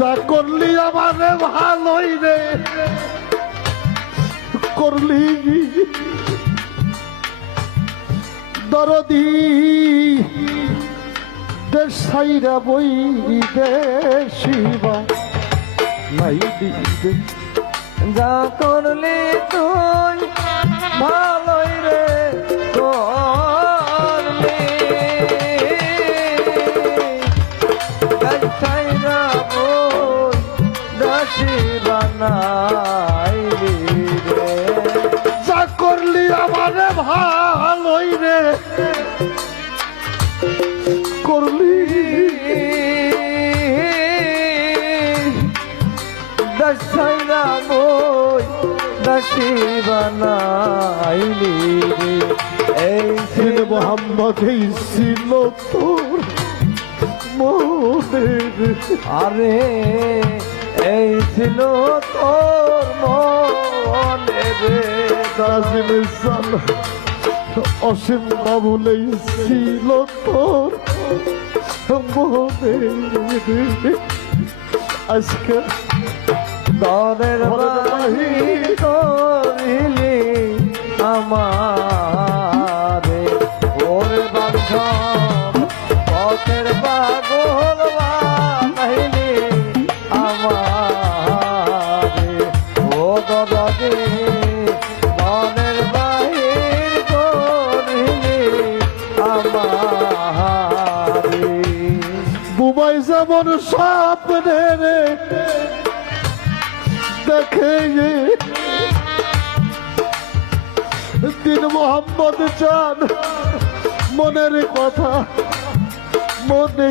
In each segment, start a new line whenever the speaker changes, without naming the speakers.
যা করলি আমারে ভালোই রে। করলি দরদি। দেশ সাইরা বই দেশিবা নাই দিবে
যা করলি তুই দাসি বানাইলি রে
যা করলি আমারে ভালোই রে করলি
দশাইরা বই দাসি এই
দিন মোহাম্মদ এই ছিল
আরে ছিল তোর মনে রে?
নাজিম ইসান অসীম বাবুল ছিল তোর মনের আজকে
দরের বাহি করিলি আমারে
স্বপ্নে रे দেখে যে দিন মোহাম্মদ চান মনের কথা
মনে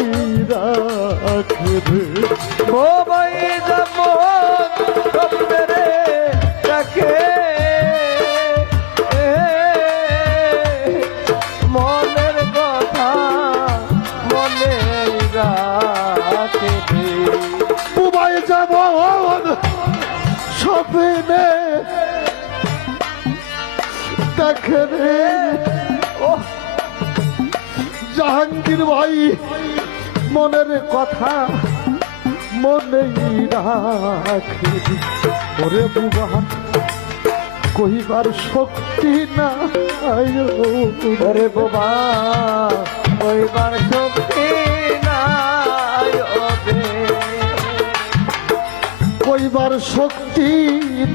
ও
জাহাঙ্গীর ভাই মনের কথা মনেই রাখে ওরে বুবা কহিবার শক্তি না
ওরে বাবা ওইবার শক্তি
কইবার শক্তি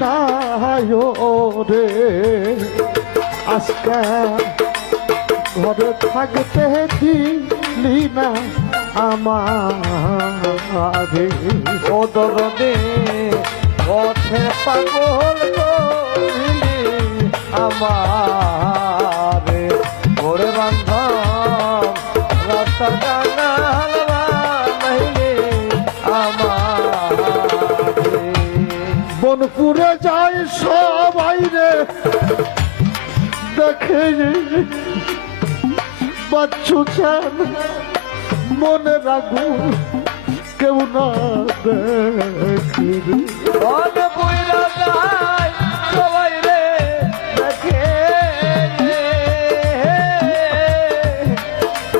নাই রে আজকে ঘরে থাকতে দিলি না আমার।
ও দরদে পথে পাগল
বাচ্চু চান মনে রাখুন কেউ না দেখে
সবাই রে দেখে।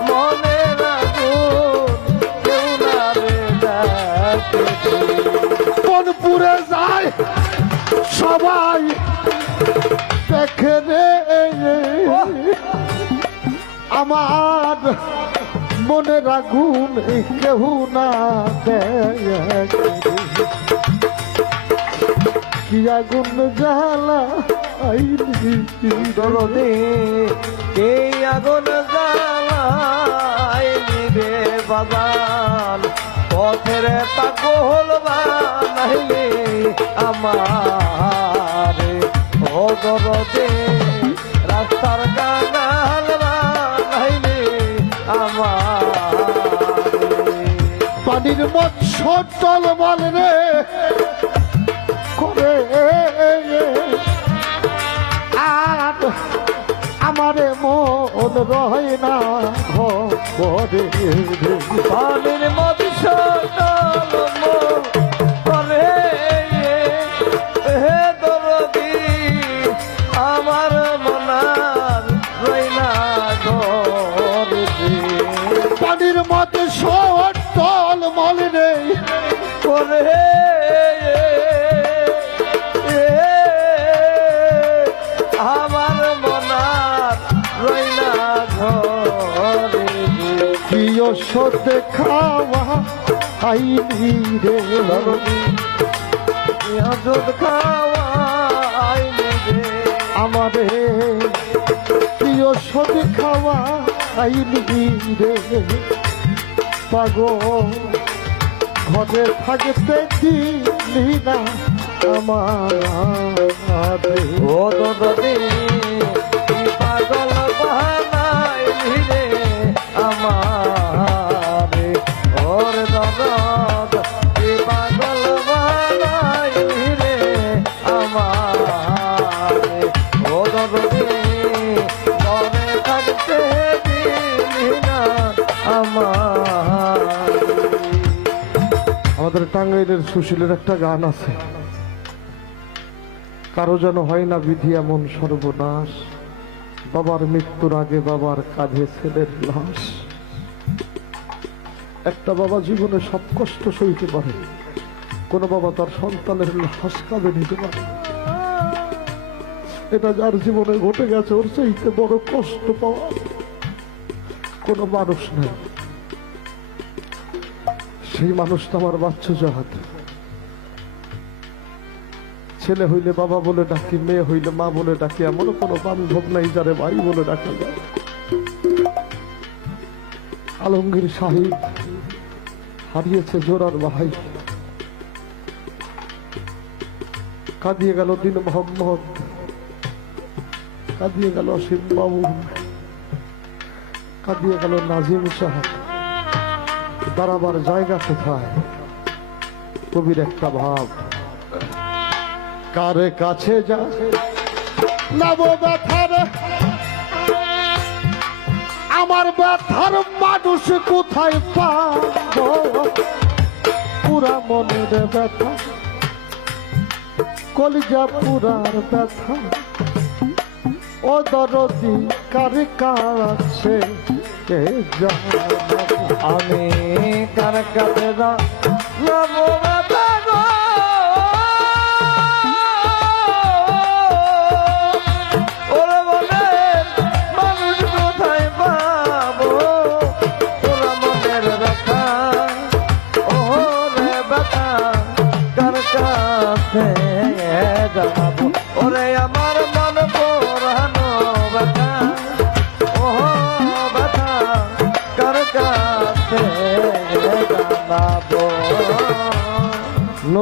মনে রাখুন কেউ না রে দেখে
বনপুরে যায় সবাই আমার মনে রাগুন কেউ না কি আগুন জ্বালা আইলি
দরদে? আগুন জ্বালাইলি রে বাজান পথের পাগল বানাইলি আমারে। দরদে।
মৎস্য টলমল রে। করে আর আমারে মন রয় না ঘরে।
মধ্যে
সতে খাওয়া আইনি রে
দুধ খাওয়া আইনি রে।
আমারে প্রিয় সতে খাওয়া আইনি রে। পাগল, ঘরে থাকতে দিলি না আমার টাঙ্গাইলের সুশীলের একটা গান আছে। কারও যেন হয় না বিধি এমন সর্বনাশ, বাবার মৃত্যুর আগে বাবার কাঁধে ছেলের লাশ। একটা বাবা জীবনে সব কষ্ট সইতে পারে, কোন বাবা তার সন্তানের লাশ কাঁধে নিতে পারে। এটা যার জীবনে ঘটে গেছে, ওর চাইতে বড় কষ্ট পাওয়া কোনো মানুষ নেই। সেই মানুষটা আমার বাচ্চা জাহাত ছেলে হইলে বাবা বলে ডাকি, মেয়ে হইলে মা বলে ডাকি, এমনও কোনো বান্ধব নাই যারে ভাই বলে ডাকা। যায় আলমগীর সাহিব হারিয়েছে জোরার ভাই কাঁদিয়ে গেল দিন মোহাম্মদ, কাঁদিয়ে গেল অসীম বাবু, কাঁদিয়ে গেল নাজিম সাহেব। দাঁড়াবার জায়গা কোথায়? কবির একটা ভাব। কারে কাছে আমার ব্যথার মানুষ কোথায় পুরা মনের ব্যথা। কলিজা পুরার ব্যথা। ও দরদি কারে কাছে
আমি কার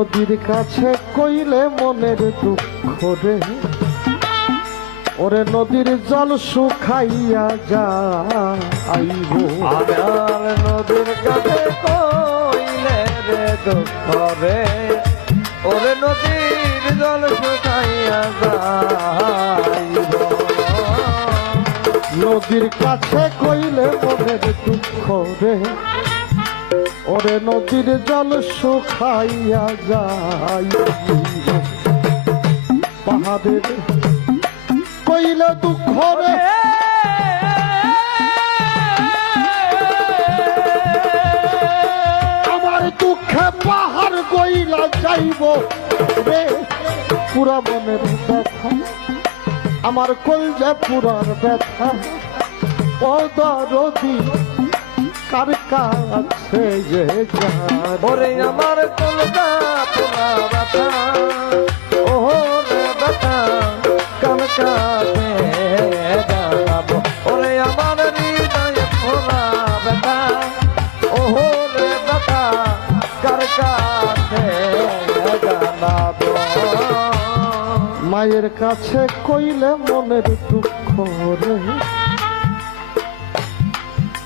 নদীর কাছে কইলে মনের দুঃখ রে। ওরে নদীর জল শুকাইয়া যাইব
আমার নদীর কাছে কইলে রে দুঃখ রে। ওরে নদীর জল শুকাইয়া যাইব
নদীর কাছে কইলে মনের দুঃখ রে। ওরে নদীর জল শুকাইয়া যাইব পাহাড়ের কইলে দুঃখ রে। আমার দুঃখে পাহাড় কইলা যাইব রে। পুরা মনের ব্যথা, আমার কলজা পুরার ব্যথা। ও দরদি কার কাছে যে
ওরে আমার কলকা পোড়া ব্যথা ও কাছে ওরে আমার হৃদয় পোড়া ব্যথা ও ব্যথা কার কাছে
মায়ের কাছে কইলে মনের দুঃখ রে।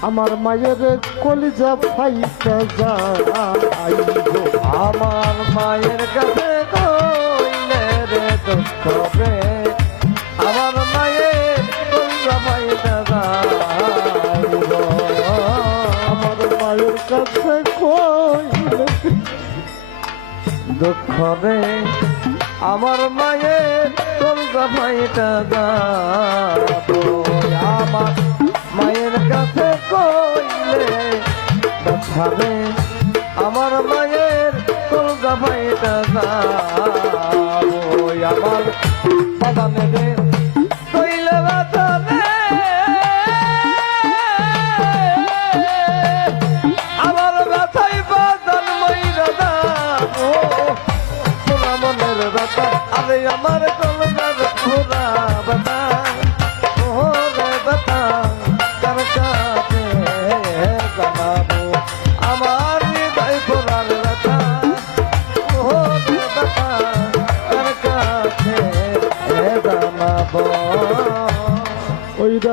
আমার মায়ের কলিজা ফাইতে যাইব
আমার মায়ের কাছে কইলে দুঃখ রে। আমার মায়ের কইলা পাইতে যাইব
আমার মায়ের কাছে
আমার মায়ের আমার কইলে ব্যথা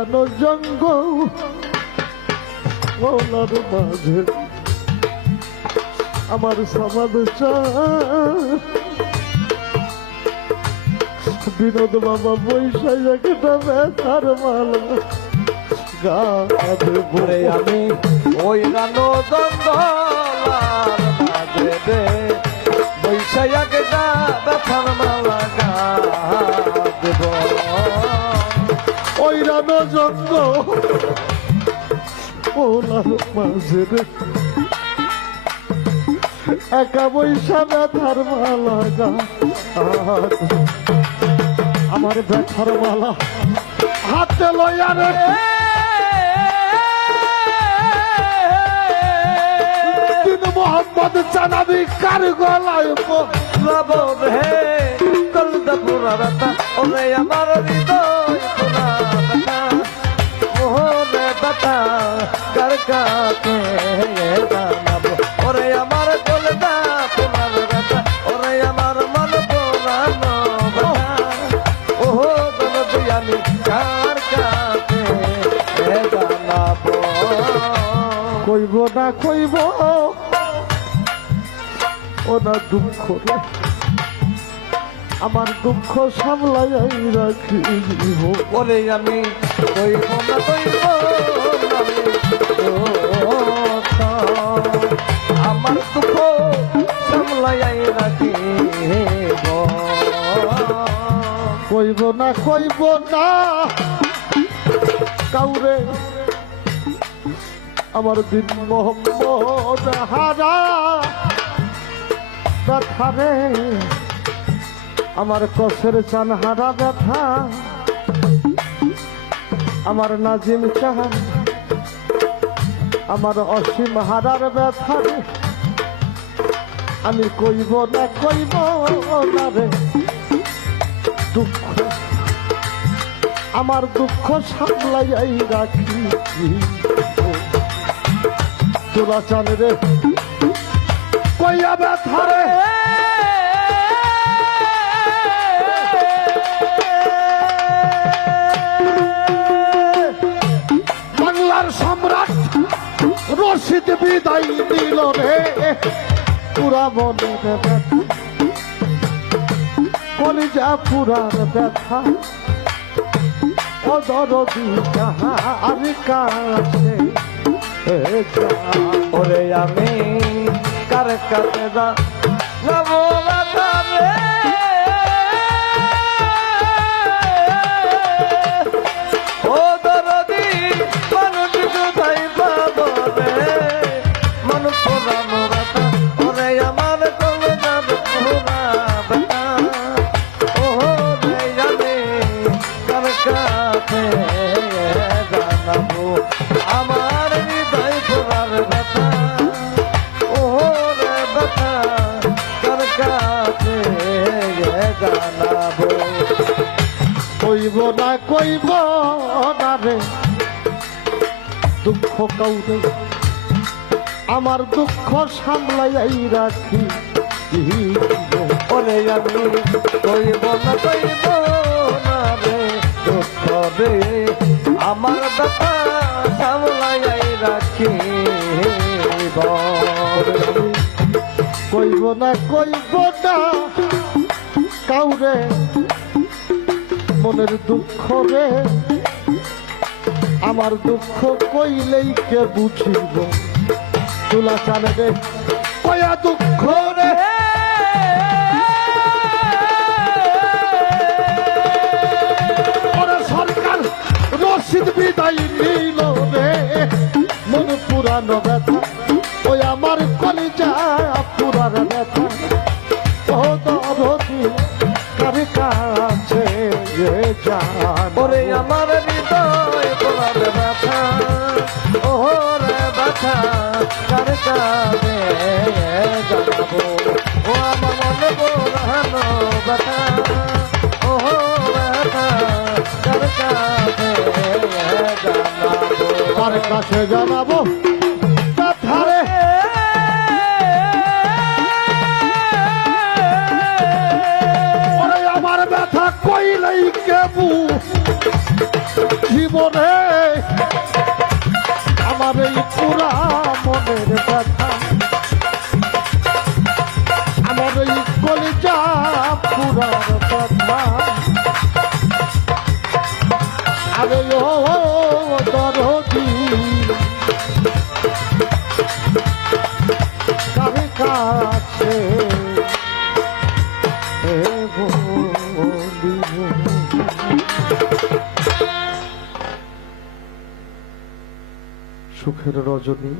রানো জঙ্গল ওনার মাঝে আমার সমাজ বিনোদ বাবা বৈশাখ একটা ব্যথার মালা গাধে
ঘুরে আমি ওই রানো জঙ্গলার মাঝে বৈশাখ গা ব্যথার মালা
ওই রানো জঙ্গল। ওনার মাঝে রে একা বৈশা ব্যথার মালা গা। আমার ব্যথার মালা হাতে লইয়া রে। মোহাম্মদ চানাবি কার গলায় প-
লব হে কলদা পুরা ব্যথা, ওরে আমার হৃদয়। ব্যথা কার কাছে জানাব? ওরে আমার আমার মন পুরানো ব্যথা ও দরদি আমি
কইব না কইব? ওনা দুঃখ রে। আমার দুঃখ সামলাই রাখিব।
ওরে আমি আমার
কইব না কইব না কাউরে আমার দিন মোহাম্মদ হারা ব্যথা আমার কষের চান হারা ব্যথা আমার নাজিম চাহান আমার অসীম হারার ব্যথা আমি কইব না, কইব দুঃখ, আমার দুঃখ সামলাই রাখি তোলা চান রে, কইয়া ব্যথা রে। রশিদ বিদায় দিল রে। পুরা মনের ব্যথা। কলিজা পুরার ব্যথা। অদরদি যাহার কাছে
আমি কার কাছে
কইব না রে? দুঃখ কাউরে আমার দুঃখ সামলাই রাখি।
ওরে আমি কইব না, কইব দুঃখ রে, আমার সামলাই রাখি।
কইব না কইব না, কাউরে মনের দুঃখ রে। আমার দুঃখ কইলেই কে বুঝিব? তুলা চানে রে কয়া দুঃখ রে। সরকার রশিদ বিদায় নিল রে। মন পুরানো কার কাবে যাব
ও আমার মনে বোরানো বাতা ও বাতা কার কাবে জানাব
কার কাছে জানাব ব্যথা কইলেই কেবু জীবনে। আমার এই পুরা সুখের রজনী